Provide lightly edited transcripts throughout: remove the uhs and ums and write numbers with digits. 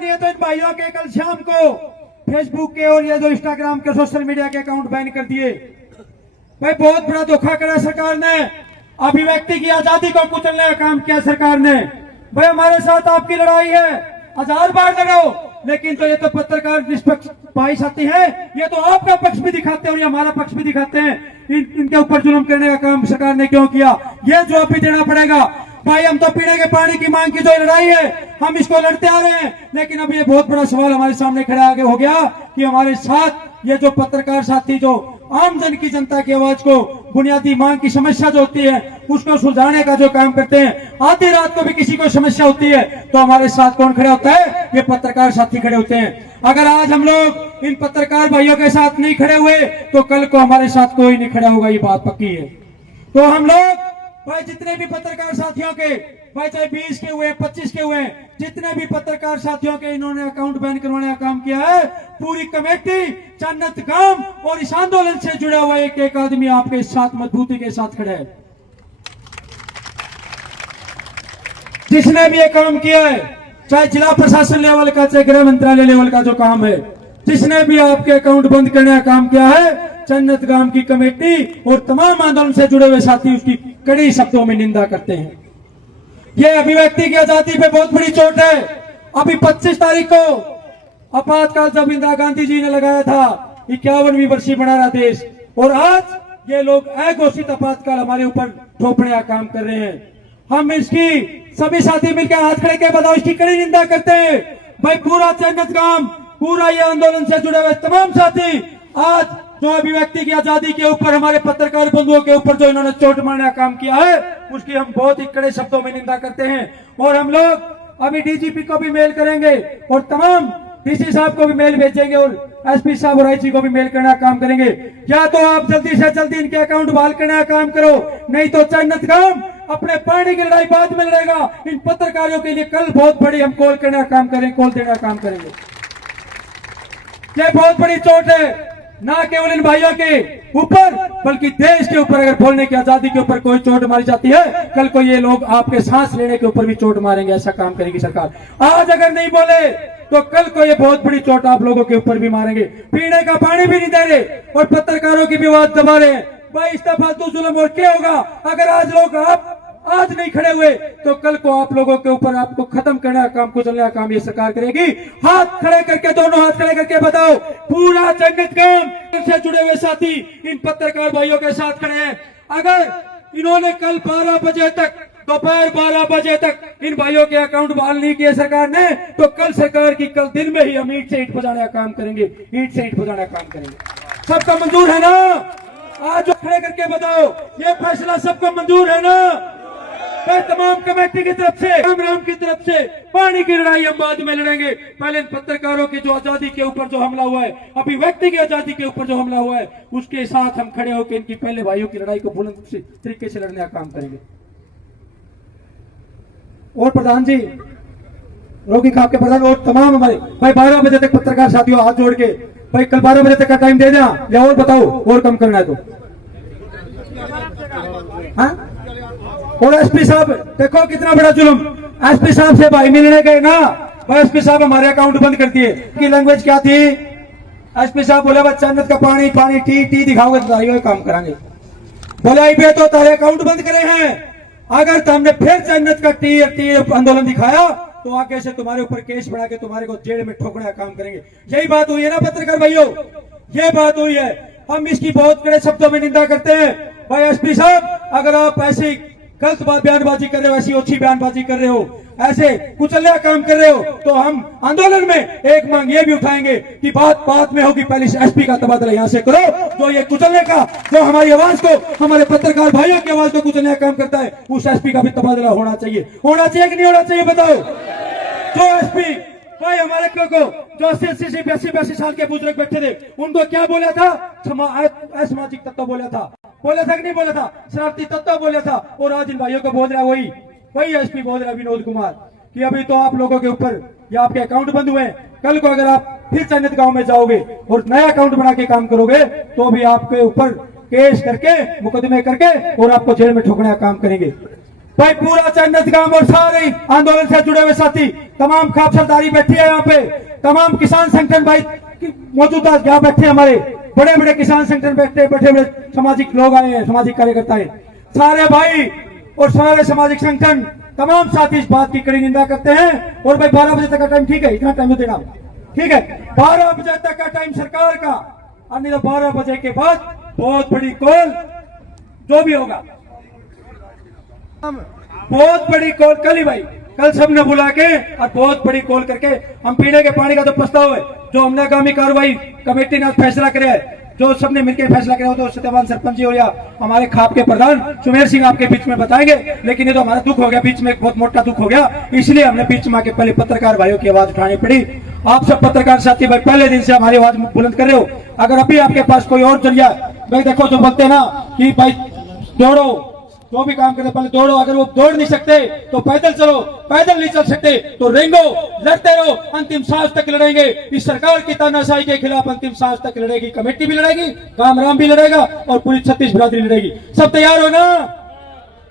नहीं है तो इन भाइयों के कल शाम को फेसबुक के और ये जो इंस्टाग्राम के सोशल मीडिया के अकाउंट बैन कर दिए। भाई बहुत बड़ा धोखा करा सरकार ने, अभिव्यक्ति की आजादी को कुचलने का काम किया सरकार ने। भाई हमारे साथ आपकी लड़ाई है, 1000 बार लड़ो, लेकिन तो ये तो पत्रकार निष्पक्ष पाई साथी है, ये तो आपका पक्ष भी दिखाते हैं और ये हमारा पक्ष भी दिखाते हैं। इनके ऊपर जुल्म करने का काम सरकार ने क्यों किया, ये जवाब भी देना पड़ेगा। भाई हम तो पीने के पानी की मांग की जो लड़ाई है हम इसको लड़ते आ रहे हैं, लेकिन अब ये बहुत बड़ा सवाल हमारे सामने खड़ा आगे हो गया कि हमारे साथ ये जो पत्रकार साथी जो आम जन की जनता की आवाज को, बुनियादी मांग की समस्या जो होती है उसको सुलझाने का जो काम करते हैं, आधी रात को भी किसी को समस्या होती है तो हमारे साथ कौन खड़े होता है, ये पत्रकार साथी खड़े होते हैं। अगर आज हम लोग इन पत्रकार भाइयों के साथ नहीं खड़े हुए तो कल को हमारे साथ कोई नहीं खड़ा होगा, ये बात पक्की है। तो हम लोग भाई जितने भी पत्रकार साथियों के, भाई चाहे 20 के हुए 25 के हुए, जितने भी पत्रकार साथियों के इन्होंने अकाउंट बैन करवाने का काम किया है, पूरी कमेटी जन्नत गांव और इस आंदोलन से जुड़ा हुआ एक एक आदमी आपके साथ मजबूती के साथ खड़ा है। जिसने भी ये काम किया है, चाहे जिला प्रशासन लेवल का चाहे गृह मंत्रालय लेवल का जो काम है, जिसने भी आपके अकाउंट बंद करने का काम किया है, जन्नत गांव की कमेटी और तमाम आंदोलन से जुड़े हुए साथी उसकी कड़ी शब्दों में निंदा करते हैं। ये अभिव्यक्ति की आजादी पे बहुत बड़ी चोट है। अभी 25 तारीख को आपातकाल जब इंदिरा गांधी जी ने लगाया था 51वीं वर्षी बना रहा देश, और आज ये लोग अघोषित आपातकाल हमारे ऊपर थोपने का काम कर रहे हैं। हम इसकी सभी साथी मिलकर हाथ खड़े के बताओ इसकी कड़ी निंदा करते हैं। भाई पूरा जन्नत गांव, पूरा ये आंदोलन से जुड़े हुए तमाम साथी आज जो अभिव्यक्ति की आजादी के ऊपर, हमारे पत्रकार बंधुओं के ऊपर जो इन्होंने चोट मारने का काम किया है, उसकी हम बहुत ही कड़े शब्दों में निंदा करते हैं। और हम लोग अभी डीजीपी को भी मेल करेंगे और तमाम डीसी साहब को भी मेल भेजेंगे और एसपी साहब और आईजी को भी मेल करने का काम करेंगे। या तो आप जल्दी से जल्दी इनके अकाउंट बहाल करने का काम करो, नहीं तो जन्नत गांव अपने पानी की लड़ाई बाद में लड़ेगा। इन पत्रकारों के लिए कल बहुत बड़ी हम कॉल करने का काम करेंगे, कॉल देने का काम करेंगे। ये बहुत बड़ी चोट है, ना केवल इन भाइयों के ऊपर बल्कि देश के ऊपर। अगर बोलने की आजादी के ऊपर कोई चोट मारी जाती है, कल को ये लोग आपके सांस लेने के ऊपर भी चोट मारेंगे। ऐसा काम करेगी सरकार। आज अगर नहीं बोले तो कल को ये बहुत बड़ी चोट आप लोगों के ऊपर भी मारेंगे। पीने का पानी भी नहीं दे रहे और पत्रकारों की भी आवाज दबा रहे हैं। भाई इस फालतू जुल्म और क्या होगा अगर आज लोग आप आज नहीं खड़े हुए तो कल को आप लोगों के ऊपर आपको खत्म करने का काम, कुचलने का काम ये सरकार करेगी। हाथ खड़े करके, दोनों हाथ खड़े करके बताओ, पूरा जन्नत गांव से जुड़े हुए साथी इन पत्रकार भाइयों के साथ खड़े हैं। अगर इन्होंने कल 12 बजे तक, दोपहर 12 बजे तक इन भाइयों के अकाउंट बहाल नहीं किए सरकार ने, तो कल सरकार की कल दिन में ही हम ईंट से ईंट बजाने का काम करेंगे, ईंट से ईंट बजाने का काम करेंगे। सबका मंजूर है ना? आज जो खड़े करके बताओ, ये फैसला सबको मंजूर है ना? तमाम कमेटी की तरफ से, राम की तरफ से पानी की लड़ाई हम बाद में लड़ेंगे। पहले इन पत्रकारों की जो आजादी के ऊपर जो हमला हुआ है, अभिव्यक्ति की आजादी के ऊपर जो हमला हुआ है, उसके साथ हम खड़े होकर इनकी पहले भाइयों की लड़ाई को बुलंद तरीके से लड़ने का काम करेंगे। और प्रधान जी, रोगी खाप के प्रधान और तमाम हमारे भाई 12 बजे तक पत्रकार साथियों हाथ जोड़ के, भाई कल 12 बजे तक का टाइम दे देना, या और बताओ और कम करना है तो। हाँ? और एसपी साहब देखो कितना बड़ा जुल्म, एसपी साहब से भाई मिलने गए ना, भाई एसपी साहब हमारे अकाउंट बंद कर दिए। की लैंग्वेज क्या थी? एसपी साहब बोले बस जन्नत का पानी पानी टी टी दिखाओगे तो तारी काम कराएंगे। बोले आई तो तारे अकाउंट बंद करे हैं, अगर तुमने फिर जन्नत का टी टी आंदोलन दिखाया तो आगे से तुम्हारे ऊपर केस बढ़ा के तुम्हारे को जेल में ठोकने का काम करेंगे। यही बात हुई है ना पत्रकार भाइयों, ये बात हुई है। हम इसकी बहुत कड़े शब्दों में निंदा करते हैं। भाई एसपी साहब अगर आप ऐसी गलत बयानबाजी कर रहे हो, ऐसी अच्छी बयानबाजी कर रहे हो, ऐसे कुचलने का काम कर रहे हो, तो हम आंदोलन में एक मांग ये भी उठाएंगे कि बात में होगी, पहले एसपी का तबादला यहां से करो। जो ये कुचलने का, जो हमारी आवाज को, हमारे पत्रकार भाइयों की आवाज को कुचलने का काम करता है, उस एसपी का भी तबादला होना चाहिए। होना चाहिए कि नहीं होना चाहिए बताओ? जो एसपी भाई हमारे को जो 80-82 साल के बुजुर्ग बैठे थे, उनको क्या बोला था? असामाजिक तत्व बोला था कि नहीं बोला था? शरारती तत्व बोला था। और आज इन भाइयों को बोल रहा है वही एसपी बोल रहा है विनोद कुमार कि अभी तो आप लोगों के ऊपर ये आपके अकाउंट बंद हुए हैं, कल को अगर आप फिर जन्नत गांव में जाओगे और नया अकाउंट बना के काम करोगे तो भी आपके ऊपर केस करके, मुकदमे करके और आपको जेल में ठोकने का काम करेंगे। भाई पूरा चन्नत गांव और सारे आंदोलन से जुड़े हुए साथी, तमाम खाप सरदारी बैठी है यहाँ पे, तमाम किसान संगठन भाई मौजूदा यहाँ बैठे, हमारे बड़े बड़े किसान संगठन बैठे, बड़े बड़े सामाजिक लोग आए हैं, सामाजिक कार्यकर्ता है, सारे भाई और सारे सामाजिक संगठन तमाम साथी इस बात की कड़ी निंदा करते हैं। और भाई 12 बजे तक का टाइम, ठीक है, इतना टाइम देना, ठीक है, 12 बजे तक का टाइम सरकार का, और नहीं तो 12 बजे के बाद बहुत बड़ी कॉल जो भी होगा, बहुत बड़ी कॉल कल ही भाई, कल सबने बुला के और बहुत बड़ी कॉल करके हम पीने के पानी का तो प्रस्ताव है जो हमने आगामी कार्रवाई कमेटी ने फैसला किया है, जो सबने मिलकर फैसला किया, तो सत्यवान सरपंच जी और या हमारे खाप के प्रधान सुमेर सिंह आपके बीच में बताएंगे। लेकिन ये तो हमारा दुख हो गया, बीच में एक बहुत मोटा दुख हो गया, इसलिए हमने बीच में आके पहले पत्रकार भाइयों की आवाज उठानी पड़ी। आप सब पत्रकार साथी भाई पहले दिन से हमारी आवाज बुलंद कर रहे हो, अगर अभी आपके पास कोई और जरिया, भाई देखो जो बोलते हैं ना कि भाई दौड़ो, जो भी काम करते पहले दौड़ो, अगर वो दौड़ नहीं सकते तो पैदल चलो, पैदल नहीं चल सकते तो रेंगो, लड़ते रहो, अंतिम सांस तक लड़ेंगे। इस सरकार की तानाशाही के खिलाफ अंतिम सांस तक लड़ेगी, कमेटी भी लड़ेगी, कामराम भी लड़ेगा और पूरी छत्तीस बिरादरी लड़ेगी। सब तैयार हो ना?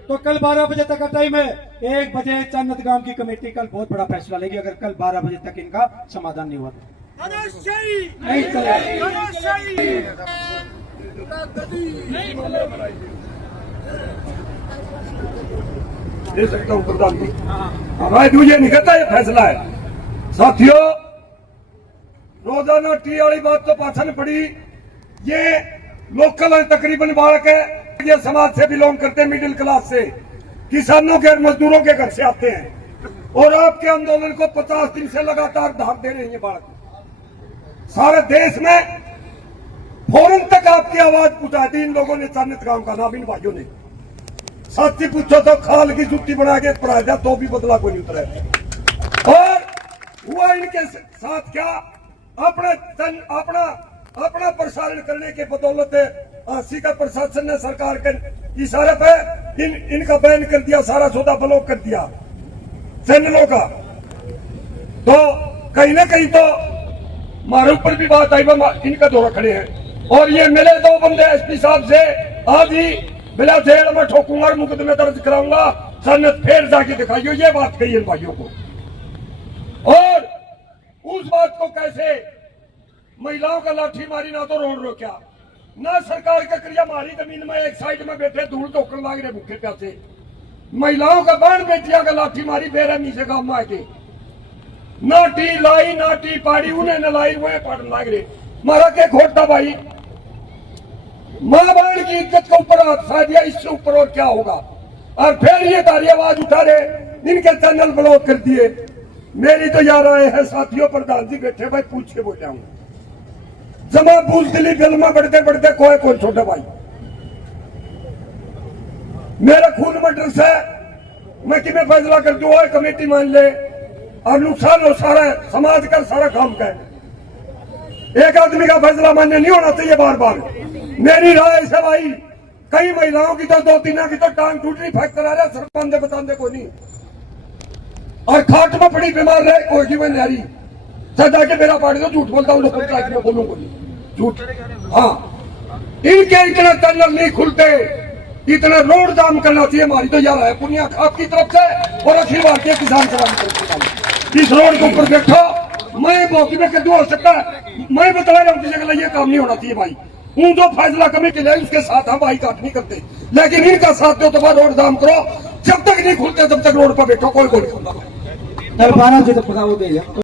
तो कल 12 बजे तक का टाइम है, 1 बजे चन्नत गांव की कमेटी कल बहुत बड़ा फैसला लेगी, अगर कल 12 बजे तक इनका समाधान नहीं हुआ नहीं दे सकता हूँ प्रधान जी, हमारे मुझे नहीं कहता ये फैसला है। साथियों, रोजाना टी वाली बात तो पाछन पड़ी, ये लोकल तकरीबन बालक है, ये समाज से बिलोंग करते हैं, मिडिल क्लास से, किसानों के मजदूरों के घर से आते हैं, और आपके आंदोलन को 50 दिन से लगातार धार दे रहे हैं। ये बालक सारे देश में फौरन तक आपकी आवाज पहुंचा दी इन लोगों ने, चन्नत गांव का नाम इन भाइयों ने। साथी पूछो तो खाल की जुट्टी बना के पढ़ा दिया तो भी बदला कोई नहीं उतरा। और हुआ इनके साथ क्या, अपना प्रसारण करने के बदौलत आसी का प्रशासन ने सरकार के इशारे पे इनका बैन कर दिया, सारा सौदा ब्लॉक कर दिया चैनलों का। तो कहीं ना कहीं तो हमारे ऊपर भी बात आई, इनका दौरा खड़े हैं। और ये मिले 2 बंदे एसपी साहब से, आज ही बिला जेल में ठोकूंगा और मुकदमे दर्ज कराऊंगा, सन्नत फिर जाके दिखाइयो, ये बात कही इन भाइयों को। और उस बात को कैसे महिलाओं का लाठी मारी, ना तो रोड रोक्या, ना सरकार का क्रिया मारी, जमीन में एक साइड में बैठे धूल टोकन लाग रहे भूखे प्यासे, महिलाओं का बाण बेटिया का लाठी मारी बेरहमी से गांव में आके, ना टी लाई ना टी पाड़ी, उन्हें न लाई हुए पढ़ लाग रहे, मारा के खोटा भाई, मां बहन की इज्जत के ऊपर हाथ सा दिया, इससे ऊपर और क्या होगा। और फिर ये तारी आवाज उठा रहे, इनके चैनल ब्लॉक कर दिए। मेरी तो यार आए हैं साथियों, प्रधान जी बैठे भाई पूछे बोल जाऊंगा, जमा बुजदिली दिल में बढ़ते बढ़ते कोई कौन छोटे भाई, मेरा खून मटर से मैं कि फैसला कर दू, कमेटी मान ले और नुकसान हो सारा समाज का, सारा काम का। एक आदमी का फैसला मान्य नहीं होना चाहिए बार बार। मेरी राय से भाई, कई महिलाओं की तो 2-3 की तो टांग टूटनी, फ्रैक्चर आ रहा, सरपंच बताते कोई नहीं, और खाट में पड़ी बीमार रहे कोई की मैं नारी सदा के मेरा पार्टी तो झूठ बोलता हूँ, पंचायत में बोलूंगा झूठ। हाँ, इनके इतना चैनल नहीं खुलते, इतना रोड जाम करना चाहिए। हमारी तो यार है पुनिया आपकी तरफ से और अखिल भारतीय किसान सभा की तरफ से, इस रोड के ऊपर बैठो, मैं मौके में कद्दू हो सकता है, मैं बता रहा हूँ किसी का ये काम नहीं होना चाहिए भाई। हूँ जो फैसला कमेटी ले उसके साथ हम भाई काट नहीं करते, लेकिन इनका साथ दो तो बाद रोड जाम करो, जब तक नहीं खुलते तब तक रोड पर बैठो, कोई नहीं खुलता। 12 बजे तक